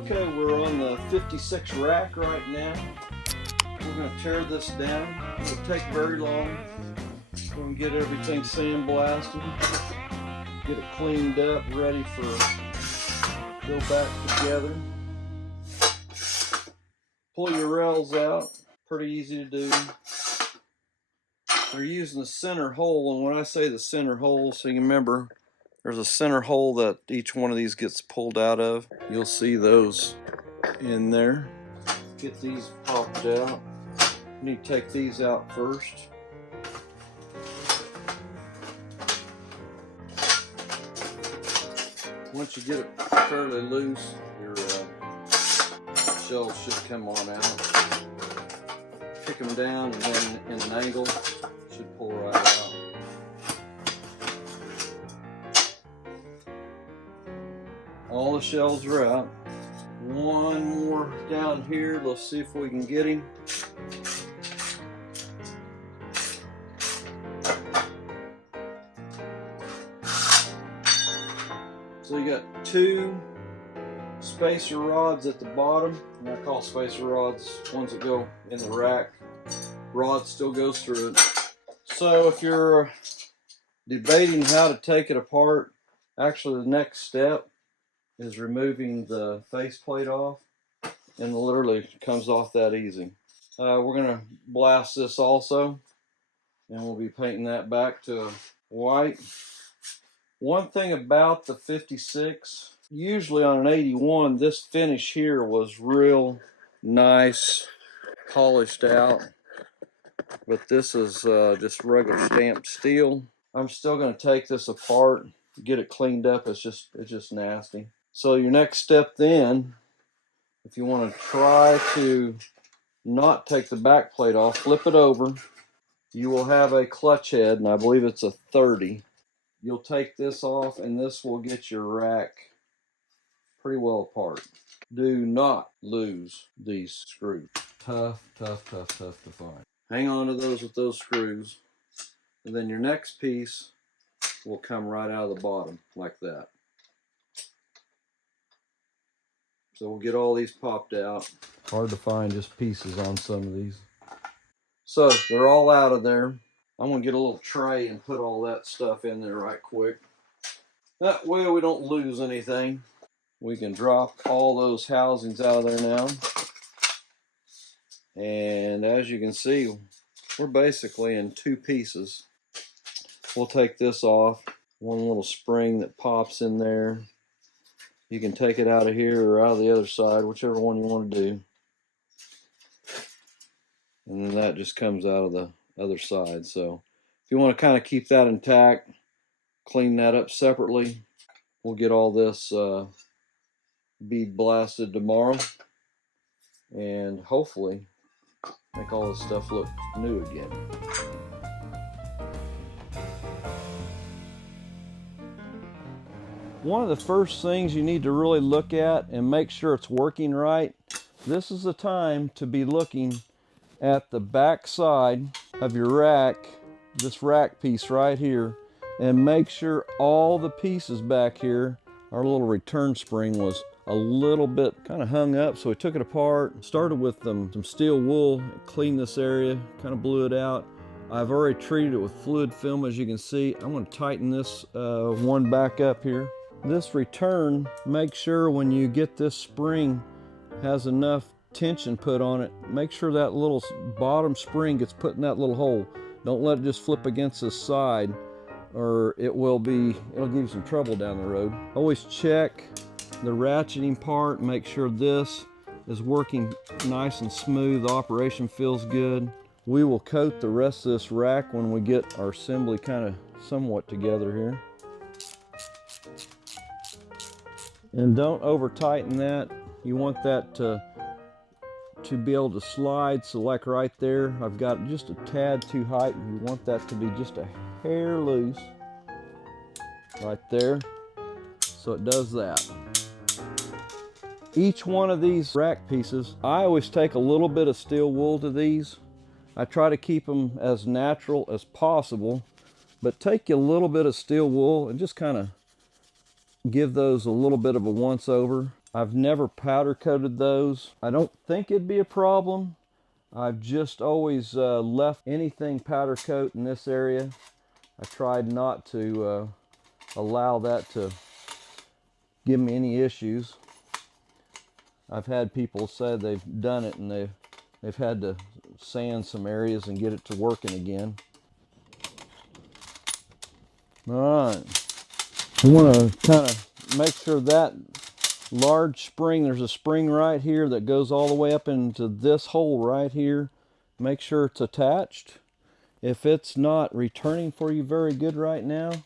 Okay, we're on the 56 rack right now. We're going to tear this down. It won't take very long. We're going to get everything sandblasted, get it cleaned up, ready for go back together. Pull your rails out, pretty easy to do. They're using the center hole, and when I say the center hole, so you remember, there's a center hole that each one of these gets pulled out of. You'll see those in there. Get these popped out. You need to take these out first. Once you get it fairly loose, your shells should come on out. Pick them down, and then in an angle, should pull right out. All the shells are out. One more down here. Let's see if we can get him. So you got two spacer rods at the bottom, and I call spacer rods ones that go in the rack. Rod still goes through it. So if you're debating how to take it apart, actually the next step is removing the faceplate off, and literally comes off that easy. We're going to blast this also, and we'll be painting that back to white. One thing about the 56, usually on an 81, this finish here was real nice, polished out, but this is just regular stamped steel. I'm still going to take this apart, get it cleaned up. It's just nasty. So your next step then, if you want to try to not take the back plate off, flip it over. You will have a clutch head, and I believe it's a 30. You'll take this off, and this will get your rack pretty well apart. Do not lose these screws. Tough to find. Hang on to those with those screws, and then your next piece will come right out of the bottom like that. So we'll get all these popped out. Hard to find just pieces on some of these. So they're all out of there. I'm going to get a little tray and put all that stuff in there right quick. That way we don't lose anything. We can drop all those housings out of there now. And as you can see, we're basically in two pieces. We'll take this off. One little spring that pops in there. You can take it out of here or out of the other side, whichever one you want to do. And then that just comes out of the other side. So if you want to kind of keep that intact, clean that up separately. We'll get all this bead blasted tomorrow, and hopefully make all this stuff look new again. One of the first things you need to really look at and make sure it's working right, this is the time to be looking at the back side of your rack, this rack piece right here, and make sure all the pieces back here, our little return spring was a little bit kind of hung up, so we took it apart, started with some steel wool, cleaned this area, kind of blew it out. I've already treated it with fluid film, as you can see. I'm going to tighten this one back up here. This return, make sure when you get this spring has enough tension put on it, make sure that little bottom spring gets put in that little hole. Don't let it just flip against the side, or it'll give you some trouble down the road. Always check the ratcheting part, make sure this is working nice and smooth, the operation feels good. We will coat the rest of this rack when we get our assembly kind of somewhat together here. And don't over tighten that. You want that to be able to slide. So like right there, I've got just a tad too high. You want that to be just a hair loose right there. So it does that. Each one of these rack pieces, I always take a little bit of steel wool to these. I try to keep them as natural as possible, but take a little bit of steel wool and just kind of give those a little bit of a once over. I've never powder coated those. I don't think it'd be a problem. I've just always left anything powder coat in this area. I tried not to allow that to give me any issues. I've had people say they've done it and they've had to sand some areas and get it to working again. All right, we want to kind of make sure that large spring, there's a spring right here that goes all the way up into this hole right here. Make sure it's attached. If it's not returning for you very good right now,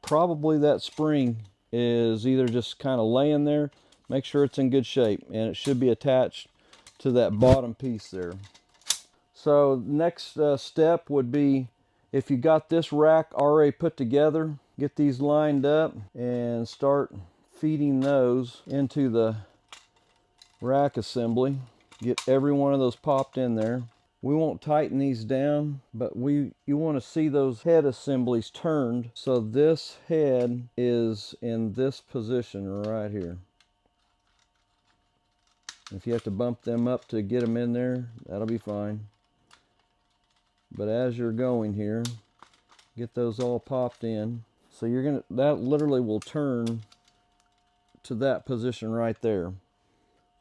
probably that spring is either just kind of laying there. Make sure it's in good shape, and it should be attached to that bottom piece there. So next step would be, if you got this rack already put together, get these lined up and start feeding those into the rack assembly. Get every one of those popped in there. We won't tighten these down, but you want to see those head assemblies turned. So this head is in this position right here. If you have to bump them up to get them in there, that'll be fine. But as you're going here, get those all popped in. So that literally will turn to that position right there.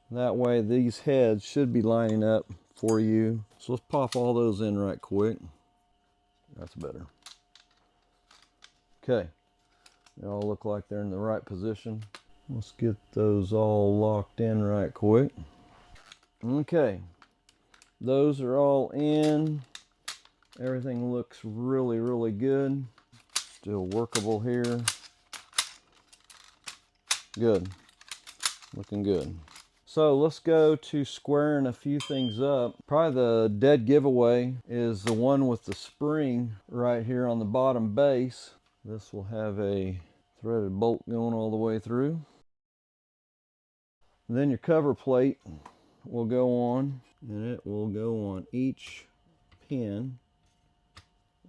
That way these heads should be lining up for you. So let's pop all those in right quick. That's better. Okay, they all look like they're in the right position. Let's get those all locked in right quick. Okay, those are all in. Everything looks really, really good. Still workable here. Good, looking good. So let's go to squaring a few things up. Probably the dead giveaway is the one with the spring right here on the bottom base. This will have a threaded bolt going all the way through. Then your cover plate will go on, and it will go on each pin.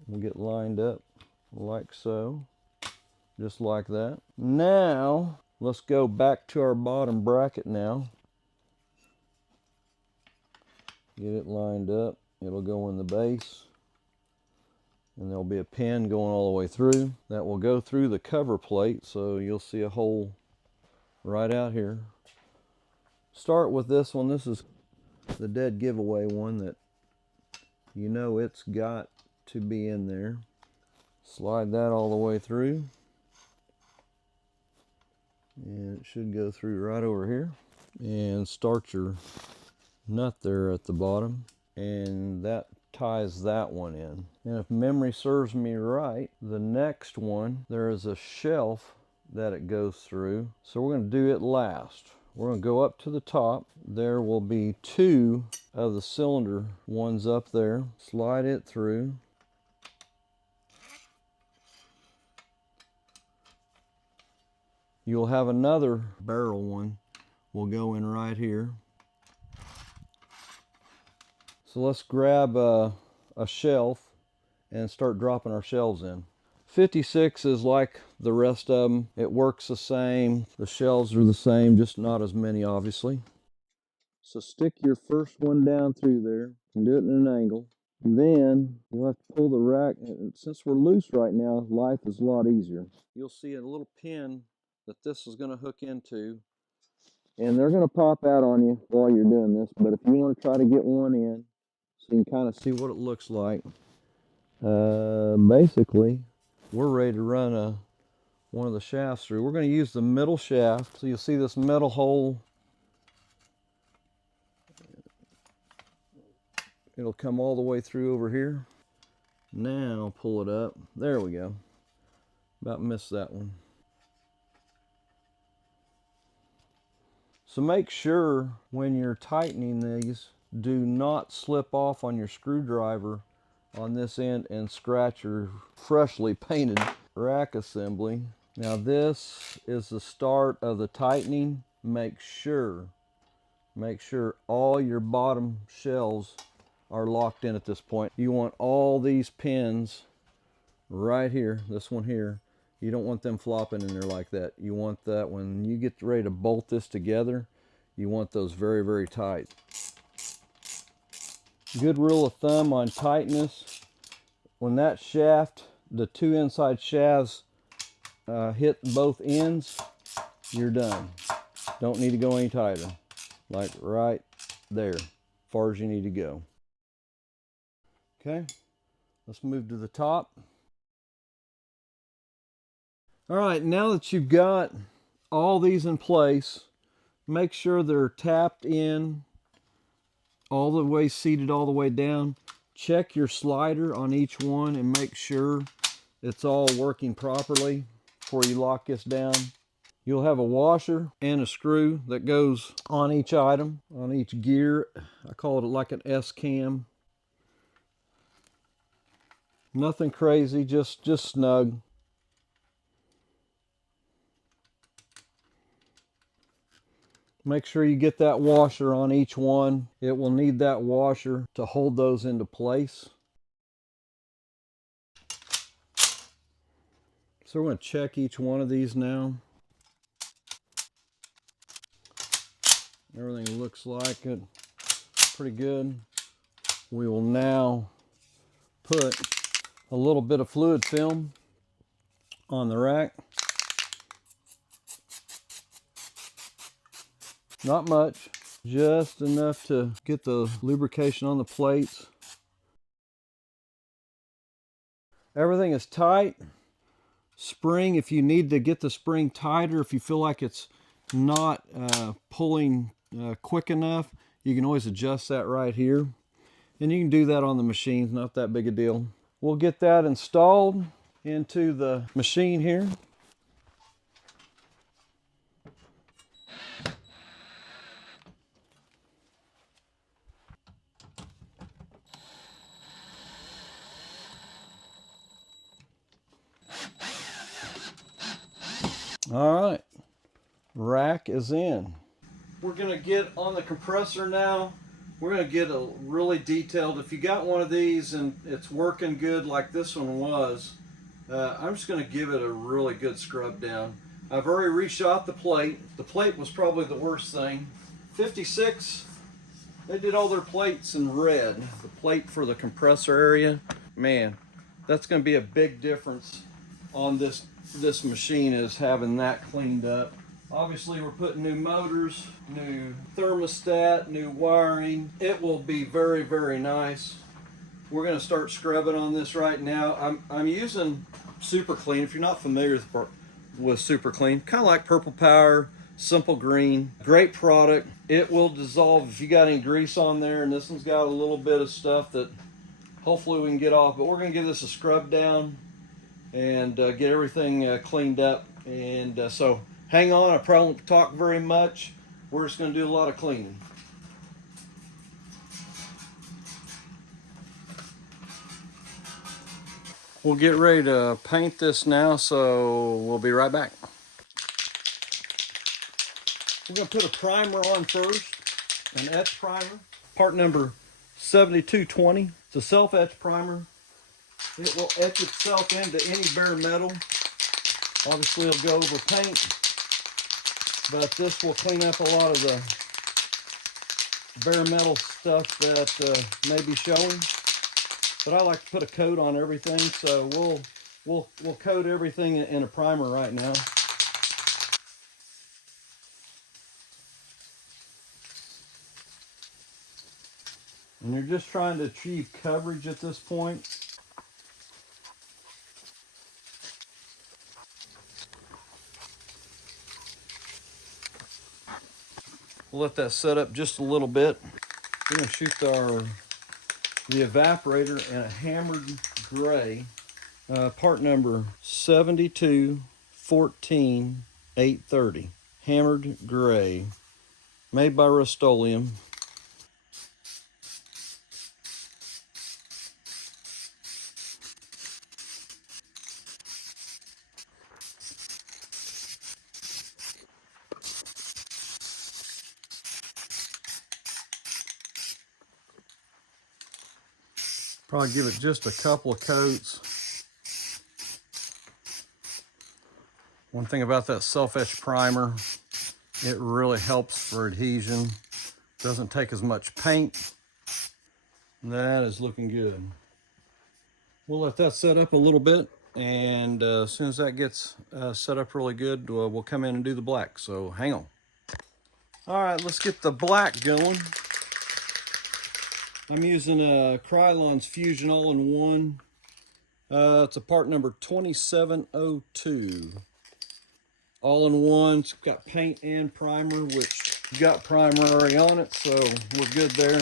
We'll get lined up like so, just like that. Now let's go back to our bottom bracket now. Get it lined up. It'll go in the base, and there'll be a pin going all the way through. That will go through the cover plate, so you'll see a hole right out here. Start with this one. This is the dead giveaway one that you know it's got to be in there. Slide that all the way through, and it should go through right over here. And start your nut there at the bottom, and that ties that one in. And if memory serves me right, the next one, there is a shelf that it goes through, so we're going to do it last. We're going to go up to the top. There will be 2 of the cylinder ones up there. Slide it through. You'll have another barrel one will go in right here. So let's grab a shelf and start dropping our shelves in. 56 is like the rest of them. It works the same. The shelves are the same, just not as many, obviously. So stick your first one down through there and do it in an angle. And then you'll have to pull the rack. And since we're loose right now, life is a lot easier. You'll see a little pin that this is going to hook into, and they're going to pop out on you while you're doing this. But if you want to try to get one in, so you can kind of see what it looks like, basically, we're ready to run one of the shafts through. We're going to use the middle shaft. So you'll see this metal hole. It'll come all the way through over here. Now pull it up. There we go. About missed that one. So make sure when you're tightening these, do not slip off on your screwdriver on this end and scratch your freshly painted rack assembly. Now this is the start of the tightening. Make sure all your bottom shelves are locked in at this point. You want all these pins right here, this one here, You don't want them flopping in there like that. You want that when you get ready to bolt this together, you want those very, very tight. Good rule of thumb on tightness, when that shaft, the two inside shafts hit both ends, you're done. Don't need to go any tighter. Like right there, as far as you need to go. Okay, let's move to the top. All right, now that you've got all these in place, make sure they're tapped in all the way, seated all the way down. Check your slider on each one and make sure it's all working properly before you lock this down. You'll have a washer and a screw that goes on each item, on each gear. I call it like an S-cam. Nothing crazy, just snug. Make sure you get that washer on each one. It will need that washer to hold those into place. So we're going to check each one of these now. Everything looks like it. Pretty good. We will now put a little bit of fluid film on the rack. Not much, just enough to get the lubrication on the plates. Everything is tight. Spring, if you need to get the spring tighter, if you feel like it's not pulling quick enough, you can always adjust that right here. And you can do that on the machine, not that big a deal. We'll get that installed into the machine here. All right, rack is in. We're gonna get on the compressor now. We're gonna get a really detailed, if you got one of these and it's working good like this one was, I'm just gonna give it a really good scrub down. I've already reshot the plate. The plate was probably the worst thing. 56, they did all their plates in red. The plate for the compressor area, man, that's gonna be a big difference on this machine, is having that cleaned up. Obviously we're putting new motors, new thermostat, new wiring. It will be very, very nice. We're going to start scrubbing on this right now. I'm using Super Clean. If you're not familiar with Super Clean, kind of like Purple Power, Simple Green, great product. It will dissolve if you got any grease on there, and this one's got a little bit of stuff that hopefully we can get off, but we're going to give this a scrub down and get everything cleaned up. And so hang on, I probably won't talk very much. We're just going to do a lot of cleaning. We'll get ready to paint this now, so we'll be right back. We're going to put a primer on first, an etch primer, part number 7220. It's a self-etch primer. It will etch itself into any bare metal. Obviously it'll go over paint, but this will clean up a lot of the bare metal stuff that may be showing. But I like to put a coat on everything, so we'll coat everything in a primer right now. And you're just trying to achieve coverage at this point. We'll let that set up just a little bit. We're going to shoot the evaporator in a hammered gray, part number 7214-830. Hammered gray, made by Rust-Oleum. Probably give it just a couple of coats. One thing about that self-etch primer, it really helps for adhesion. Doesn't take as much paint. That is looking good. We'll let that set up a little bit, and as soon as that gets set up really good, we'll come in and do the black. So hang on. All right, let's get the black going. I'm using Krylon's Fusion All-in-One. It's a part number 2702. All-in-one. It's got paint and primer, which got primer already on it, so we're good there.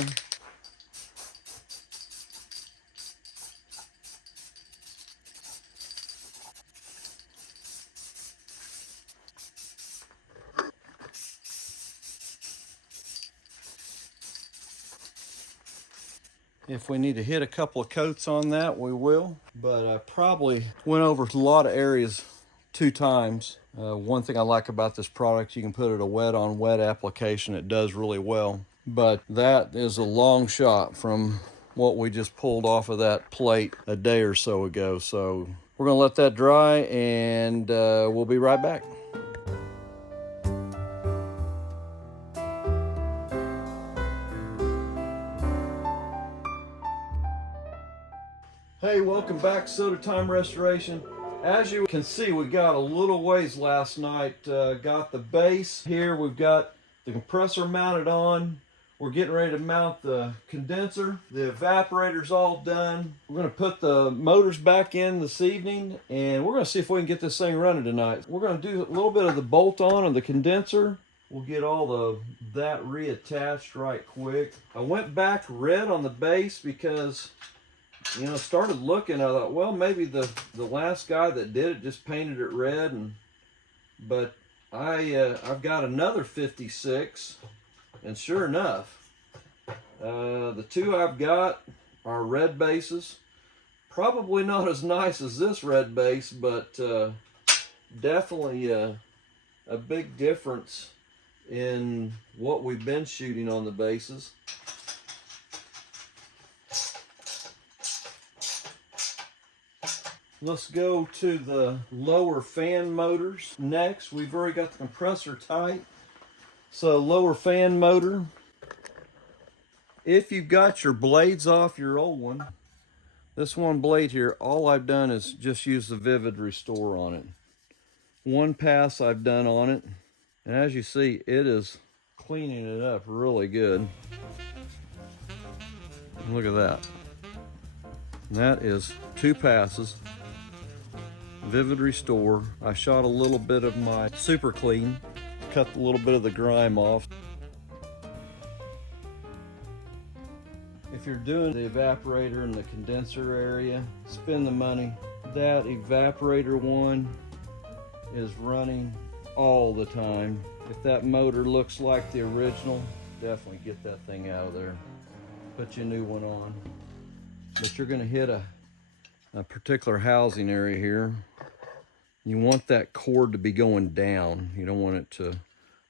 If we need to hit a couple of coats on that, we will. But I probably went over a lot of areas 2 times. One thing I like about this product, you can put it a wet on wet application. It does really well. But that is a long shot from what we just pulled off of that plate a day or so ago. So we're gonna let that dry, and we'll be right back. Hey, welcome back, Sodatime Restoration. As you can see, we got a little ways last night. Got the base here. We've got the compressor mounted on. We're getting ready to mount the condenser. The evaporator's all done. We're going to put the motors back in this evening, and we're going to see if we can get this thing running tonight. We're going to do a little bit of the bolt on of the condenser. We'll get all that reattached right quick. I went back red on the base because, you know, started looking, I thought, well, maybe the last guy that did it just painted it red, but I've got another 56, and sure enough, the 2 I've got are red bases. Probably not as nice as this red base, but definitely a big difference in what we've been shooting on the bases. Let's go to the lower fan motors next. We've already got the compressor tight. So lower fan motor. If you've got your blades off your old one, this one blade here, all I've done is just use the Vivid Restore on it. 1 pass I've done on it. And as you see, it is cleaning it up really good. Look at that. And that is 2 passes. Vivid Restore. I shot a little bit of my Super Clean, cut a little bit of the grime off. If you're doing the evaporator and the condenser area, spend the money. That evaporator one is running all the time. If that motor looks like the original, definitely get that thing out of there. Put your new one on. But you're gonna hit a particular housing area here. You want that cord to be going down. You don't want it to,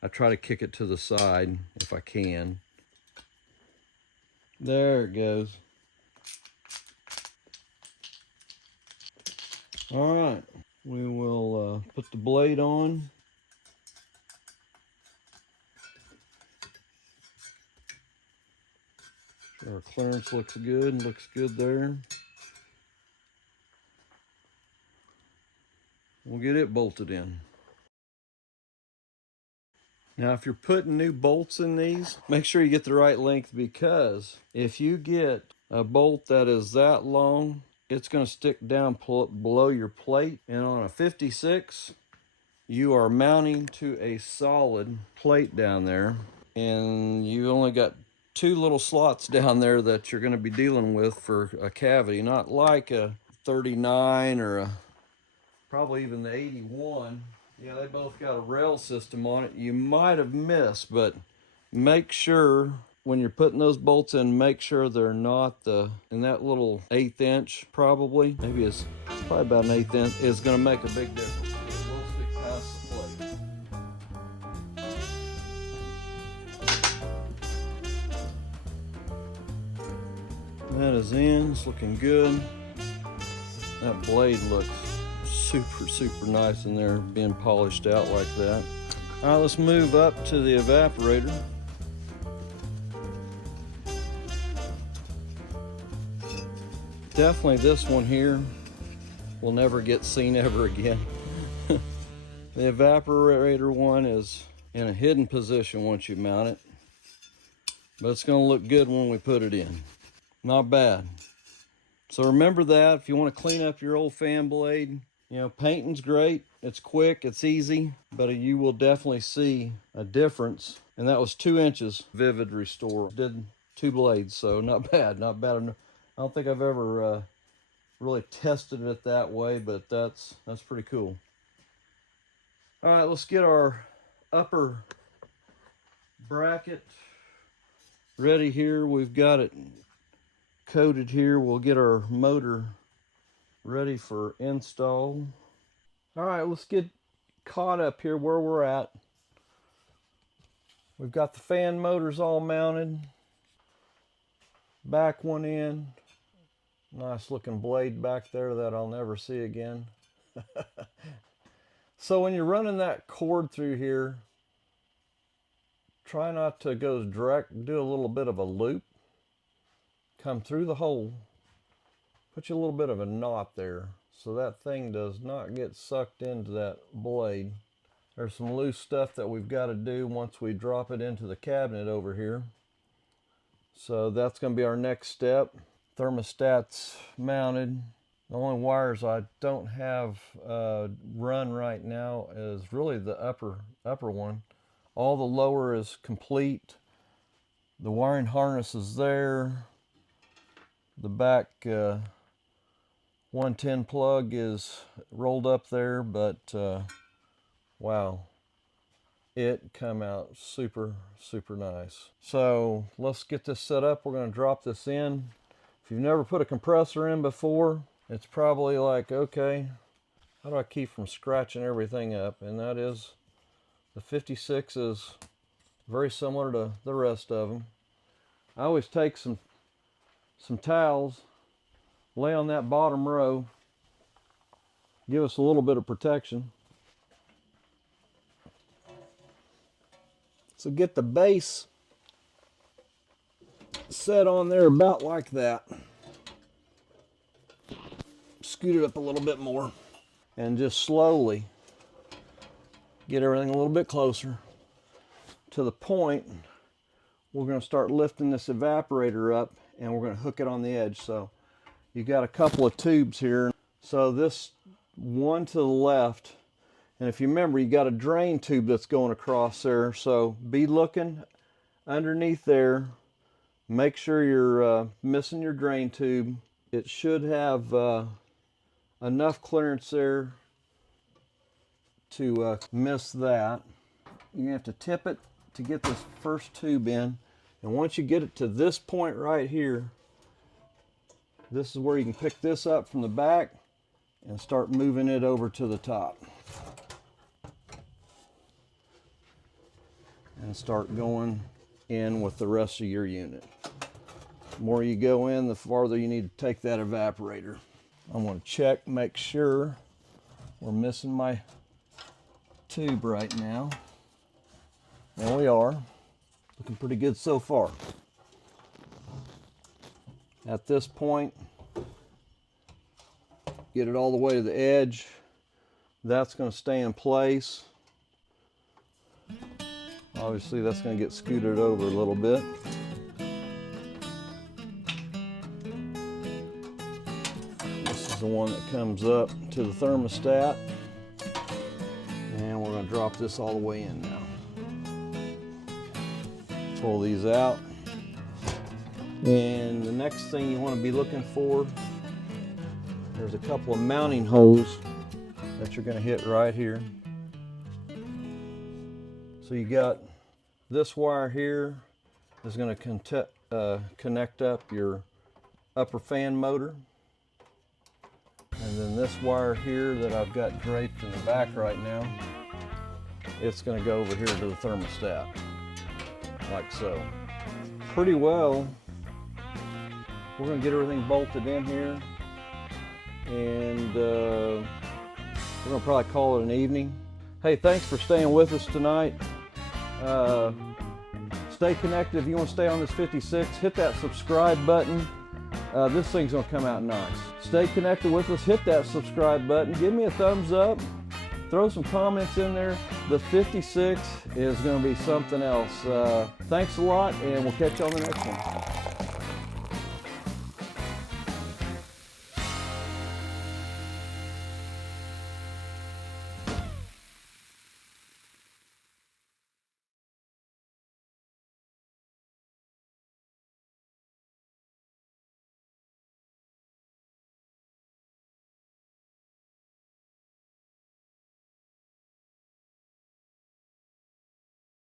I try to kick it to the side if I can. There it goes. All right, we will put the blade on. Our clearance looks good there. We'll get it bolted in. Now, if you're putting new bolts in these, make sure you get the right length, because if you get a bolt that is that long, it's going to stick down below your plate. And on a 56, you are mounting to a solid plate down there, and you only got 2 little slots down there that you're going to be dealing with for a cavity, not like a 39 or probably even the 81. Yeah, they both got a rail system on it. You might have missed, but make sure when you're putting those bolts in, make sure they're not in that little 1/8 inch, probably. Maybe it's probably about an 1/8 inch, is going to make a big difference. It will stick past the plate. That is in, it's looking good. That blade looks super nice in there, being polished out like that. All right, let's move up to the evaporator. Definitely this one here will never get seen ever again. The evaporator one is in a hidden position once you mount it, but it's going to look good when we put it in. Not bad. So remember that if you want to clean up your old fan blade, you know, painting's great, it's quick, it's easy, but you will definitely see a difference. And that was 2 inches Vivid Restore. Did 2 blades, so not bad, not bad. I don't think I've ever really tested it that way, but that's pretty cool. All right, let's get our upper bracket ready here. We've got it coated here. We'll get our motor ready for install. All right, let's get caught up here where we're at. We've got the fan motors all mounted. Back one in. Nice looking blade back there that I'll never see again. So when you're running that cord through here, try not to go direct, do a little bit of a loop. Come through the hole, put you a little bit of a knot there so that thing does not get sucked into that blade. There's some loose stuff that we've got to do once we drop it into the cabinet over here. So that's going to be our next step. Thermostat's mounted. The only wires I don't have run right now is really the upper one. All the lower is complete. The wiring harness is there. The back 110 plug is rolled up there, but wow, it come out super nice. So let's get this set up. We're going to drop this in. If you've never put a compressor in before, it's probably like, okay, how do I keep from scratching everything up? And that is, the 56 is very similar to the rest of them. I always take some towels, lay on that bottom row, give us a little bit of protection. So get the base set on there about like that. Scoot it up a little bit more and just slowly get everything a little bit closer to the point we're going to start lifting this evaporator up, and we're going to hook it on the edge. So you got a couple of tubes here. So this one to the left, and if you remember, you got a drain tube that's going across there. So be looking underneath there. Make sure you're missing your drain tube. It should have enough clearance there to miss that. You have to tip it to get this first tube in. And once you get it to this point right here, this is where you can pick this up from the back and start moving it over to the top. And start going in with the rest of your unit. The more you go in, the farther you need to take that evaporator. I'm going to check, make sure we're missing my tube right now. There we are. Looking pretty good so far. At this point, get it all the way to the edge. That's going to stay in place. Obviously, that's going to get scooted over a little bit. This is the one that comes up to the thermostat. And we're going to drop this all the way in now. Pull these out. And the next thing you want to be looking for, there's a couple of mounting holes that you're going to hit right here. So you got this wire here is going to connect up your upper fan motor. And then this wire here that I've got draped in the back right now, it's going to go over here to the thermostat, like so. Pretty well. We're going to get everything bolted in here, and we're gonna probably call it an evening. Hey, thanks for staying with us tonight. Stay connected. If you want to stay on this 56, hit that subscribe button. This thing's gonna come out nice. Stay connected with us. Hit that subscribe button. Give me a thumbs up. Throw some comments in there. The 56 is gonna be something else. Thanks a lot, and we'll catch you on the next one.